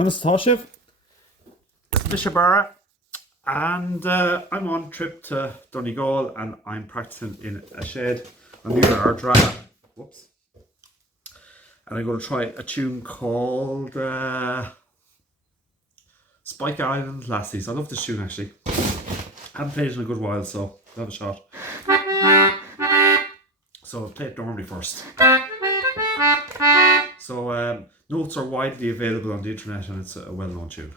Concertina, it's Bishop Barra, and I'm on trip to Donegal, and I'm practicing in a shed. I'm here at our drama. Whoops. And I'm going to try a tune called Spike Island Lassies. I love this tune actually. I haven't played it in a good while, so I'll have a shot. So I'll play it normally first. So notes are widely available on the internet, and it's a well-known tune.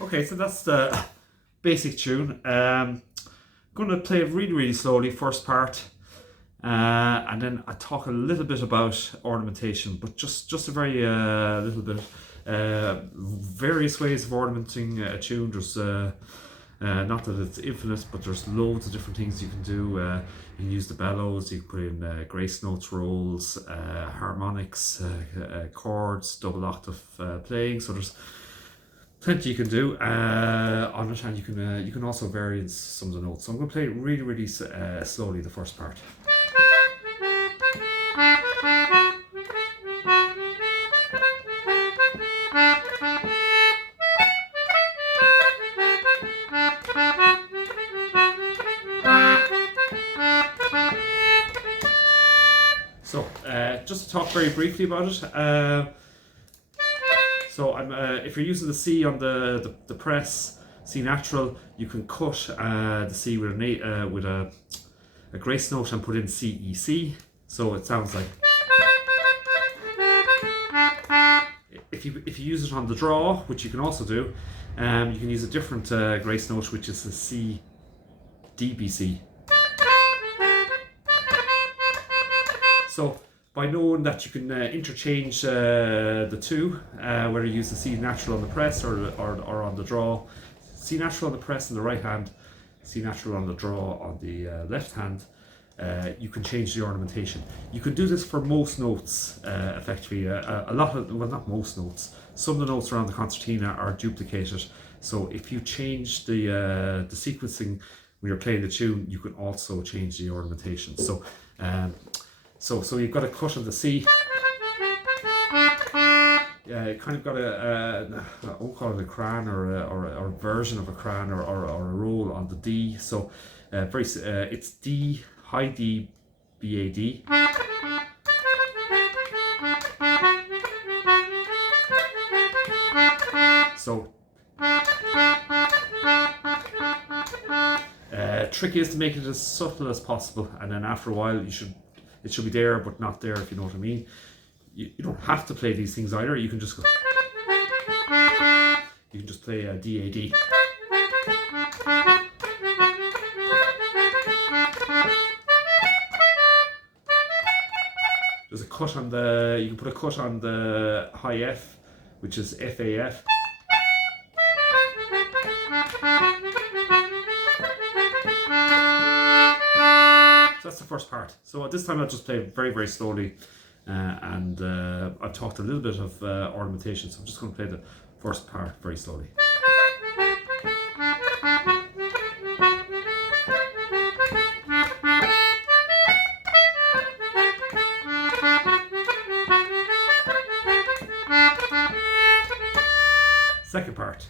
Okay, so that's the basic tune. I'm going to play it really slowly, first part, and then I talk a little bit about ornamentation, but just a very little bit. Various ways of ornamenting a tune. There's not that it's infinite, but there's loads of different things you can do. You can use the bellows, you can put in grace notes, rolls, harmonics, chords, double octave playing. So there's plenty you can do on it, and you can also vary in some of the notes. So I'm going to play it really slowly, the first part. So just to talk very briefly about it. So if you're using the C on the press, C natural, you can cut the C with a grace note and put in C E C. So it sounds like. If you use it on the draw, which you can also do, you can use a different grace note, which is a C D B C. So by knowing that you can interchange the two, whether you use the C natural on the press or on the draw, C natural on the press in the right hand, C natural on the draw on the left hand, you can change the ornamentation. You can do this for most notes effectively. A lot of, well, not most notes, some of the notes around the concertina are duplicated. So if you change the sequencing when you're playing the tune, you can also change the ornamentation. So you've got a cut on the C. Yeah, you kind of got I won't call it a cran or a version of a cran or a roll on the D. So it's D, high D, B A D. So trick is to make it as subtle as possible, and then after a while it should be there but not there, if you know what I mean. You don't have to play these things either. You can just go, you can just play a D A D. There's a cut on the, you can put a cut on the high F, which is FAF. So that's the first part. So at this time I'll just play very, very slowly, and I've talked a little bit of ornamentation, so I'm just going to play the first part very slowly. Second part.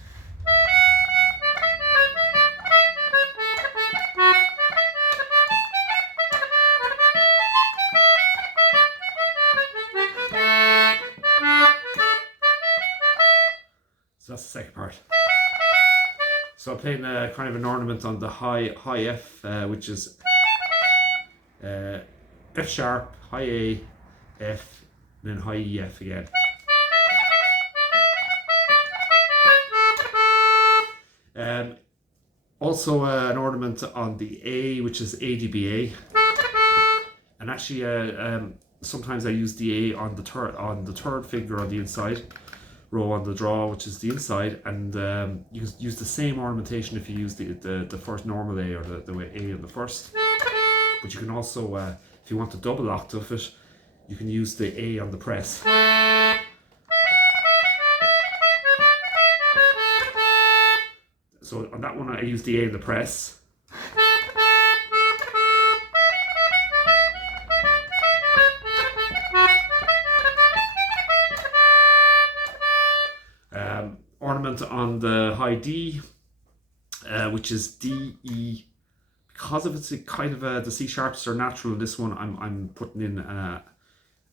So that's the second part. So I'm playing kind of an ornament on the high F, which is F sharp, high A, F, and then high E, F again. Also an ornament on the A, which is ADBA, and actually sometimes I use the A on the third finger on the inside row on the draw, which is the inside, and you can use the same ornamentation if you use the first normal A, or the way A on the first. But you can also, if you want to double octave it, you can use the A on the press. So on that one I use the A in the press. Ornament on the high D, which is D, E. Because of it's a kind of the C sharps are natural, this one I'm putting in a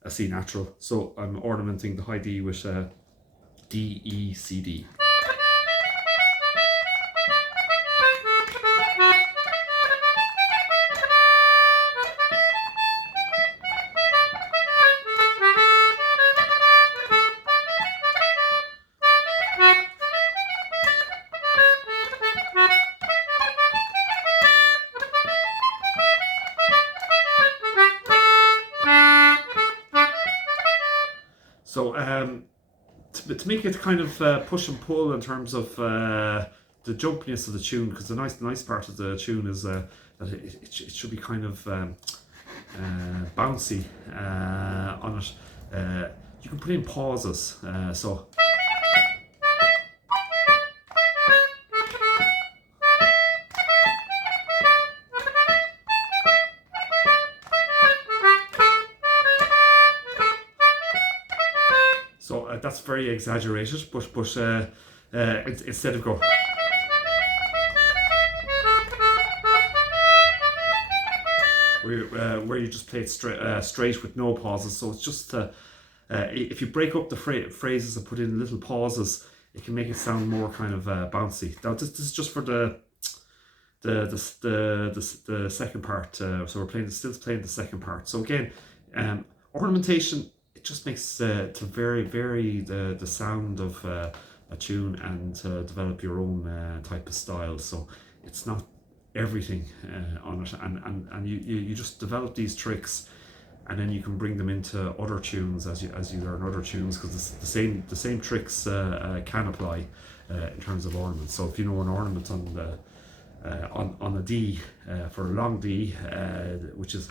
C natural. So I'm ornamenting the high D with D, E, C, D. So to make it kind of push and pull in terms of the jumpiness of the tune, because the nice part of the tune is that it should be kind of bouncy on it. You can put in pauses. So. So that's very exaggerated, but instead of go, where you just play it straight with no pauses. So it's just if you break up the phrases and put in little pauses, it can make it sound more kind of bouncy. Now this is just for the second part. So we're still playing the second part. So again, ornamentation. It just makes to vary the sound of a tune and to develop your own type of style. So it's not everything on it, and you just develop these tricks, and then you can bring them into other tunes as you learn other tunes, because the same tricks can apply in terms of ornaments. So if you know an ornament on a D for a long D, which is,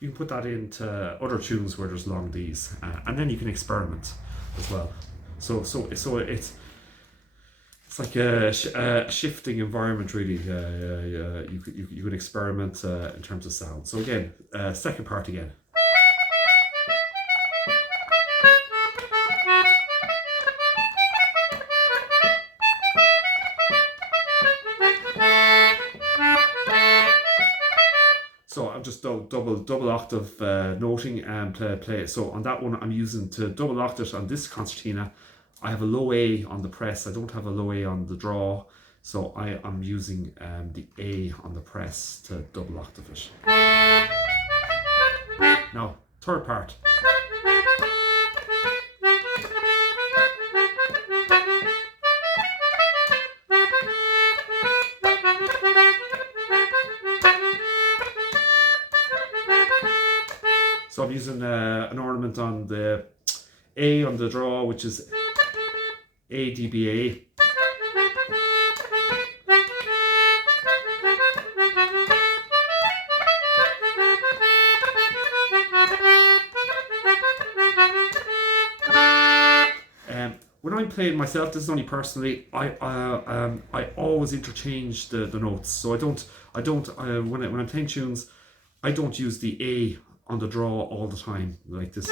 you can put that into other tunes where there's long Ds, and then you can experiment as well. So it's like a shifting environment, really. You can experiment in terms of sound. So again, second part again. So I'm just double octave noting and play it. So on that one, I'm using to double octave on this concertina. I have a low A on the press. I don't have a low A on the draw. So I'm using the A on the press to double octave it. Now, third part. using an ornament on the A on the draw, which is ADBA. When I'm playing myself, this is only personally, I always interchange the notes. So I don't when I'm playing tunes, I don't use the A on the draw all the time like this.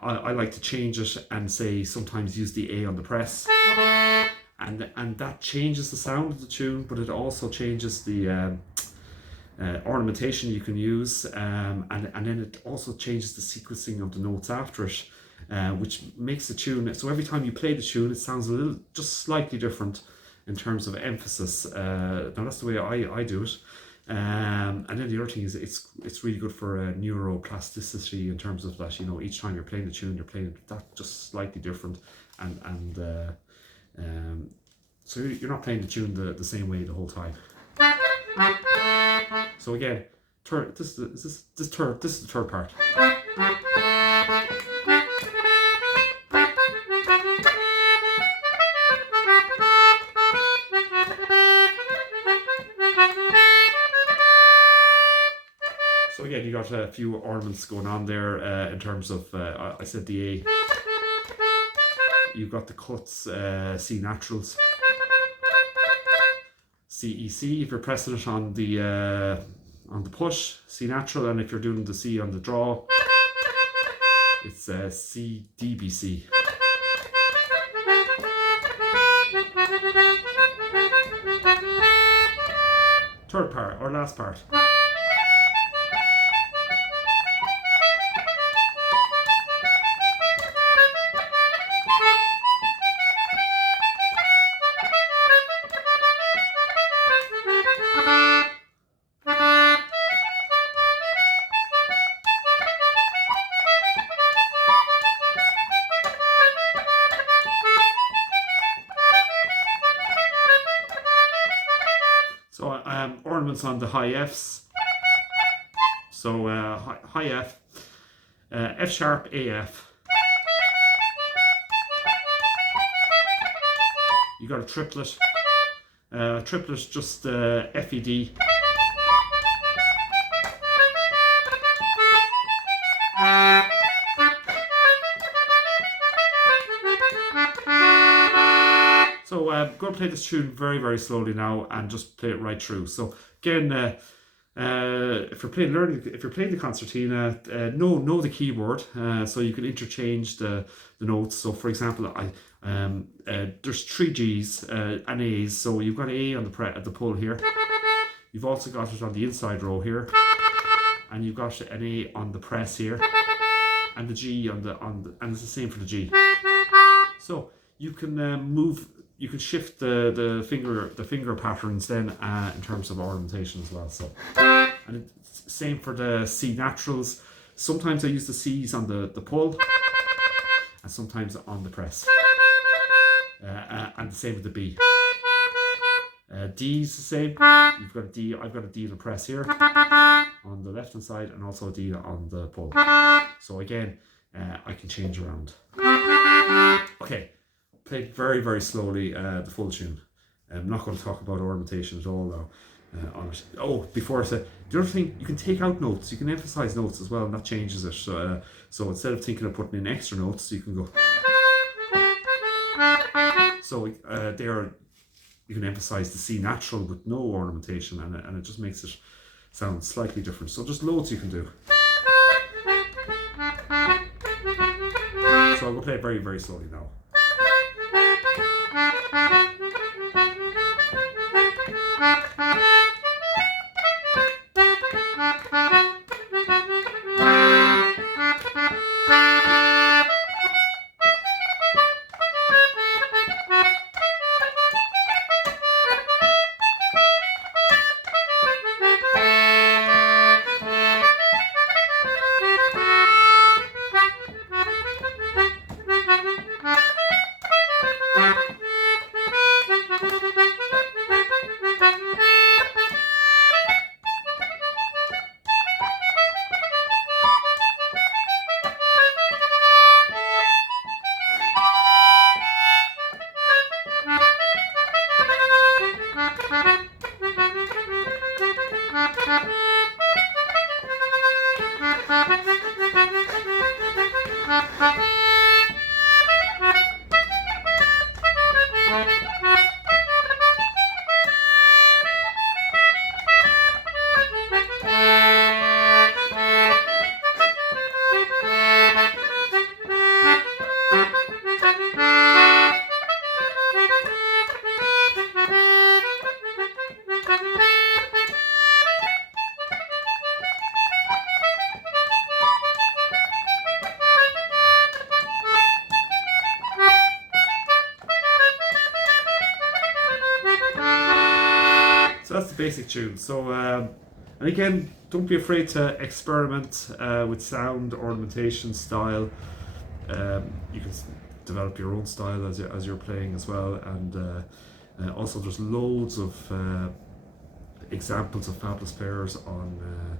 I like to change it and say sometimes use the A on the press, and that changes the sound of the tune, but it also changes the ornamentation you can use, and then it also changes the sequencing of the notes after it. Which makes the tune, so every time you play the tune, it sounds a little, just slightly different in terms of emphasis. Now that's the way I do it. And then the other thing is it's really good for neuroplasticity in terms of that, each time you're playing the tune, you're playing that just slightly different, and so you're not playing the tune the same way the whole time. So again, this is the third part. So again, you got a few ornaments going on there in terms of, I said the A. You've got the cuts, C naturals, C E C if you're pressing it on the push, C natural, and if you're doing the C on the draw, it's C DBC. Third part, or last part. So ornaments on the high Fs. So high F, F sharp, AF. You got a triplet. Triplet just FED. So I'm going to play this tune very, very slowly now and just play it right through. So again, if you're playing the concertina, know the keyboard, so you can interchange the notes. So for example, there's 3 G's and A's. So you've got A on the pull here. You've also got it on the inside row here, and you've got an A on the press here, and the G on the and it's the same for the G. So you can you can shift the finger patterns then in terms of ornamentation as well. So, and it's same for the C naturals. Sometimes I use the C's on the pull, and sometimes on the press. And the same with the B. D's the same. You've got a D. I've got a D on the press here on the left hand side, and also a D on the pull. So again, I can change around. Okay. Played very, very slowly the full tune. I'm not going to talk about ornamentation at all now on it. Oh, before I said, the other thing, you can take out notes, you can emphasize notes as well, and that changes it. So instead of thinking of putting in extra notes, you can go. So there, you can emphasize the C natural with no ornamentation, and it just makes it sound slightly different. So just loads you can do. So I'm going to play it very, very slowly now. So that's the basic tune. So, and again, don't be afraid to experiment with sound, ornamentation, style. You can develop your own style as you're playing as well. And also, there's loads of examples of fabulous players on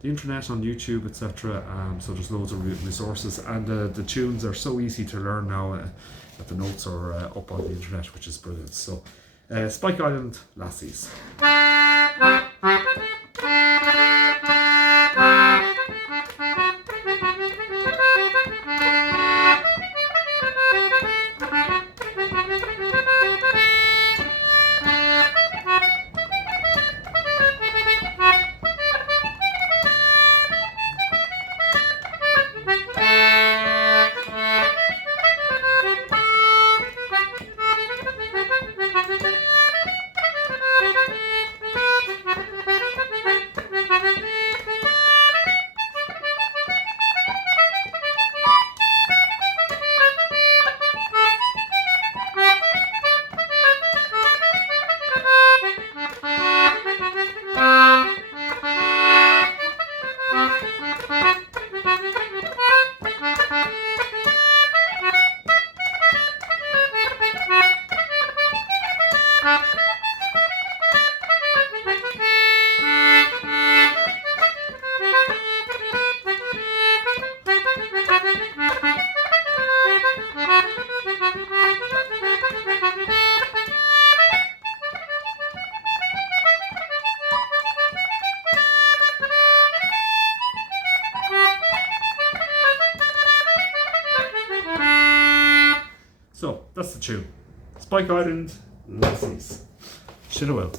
the internet, on YouTube, etc. So there's loads of resources, and the tunes are so easy to learn now that the notes are up on the internet, which is brilliant. So, Spike Island Lassies. So that's the tune. Spike Island Lassies. Should have will.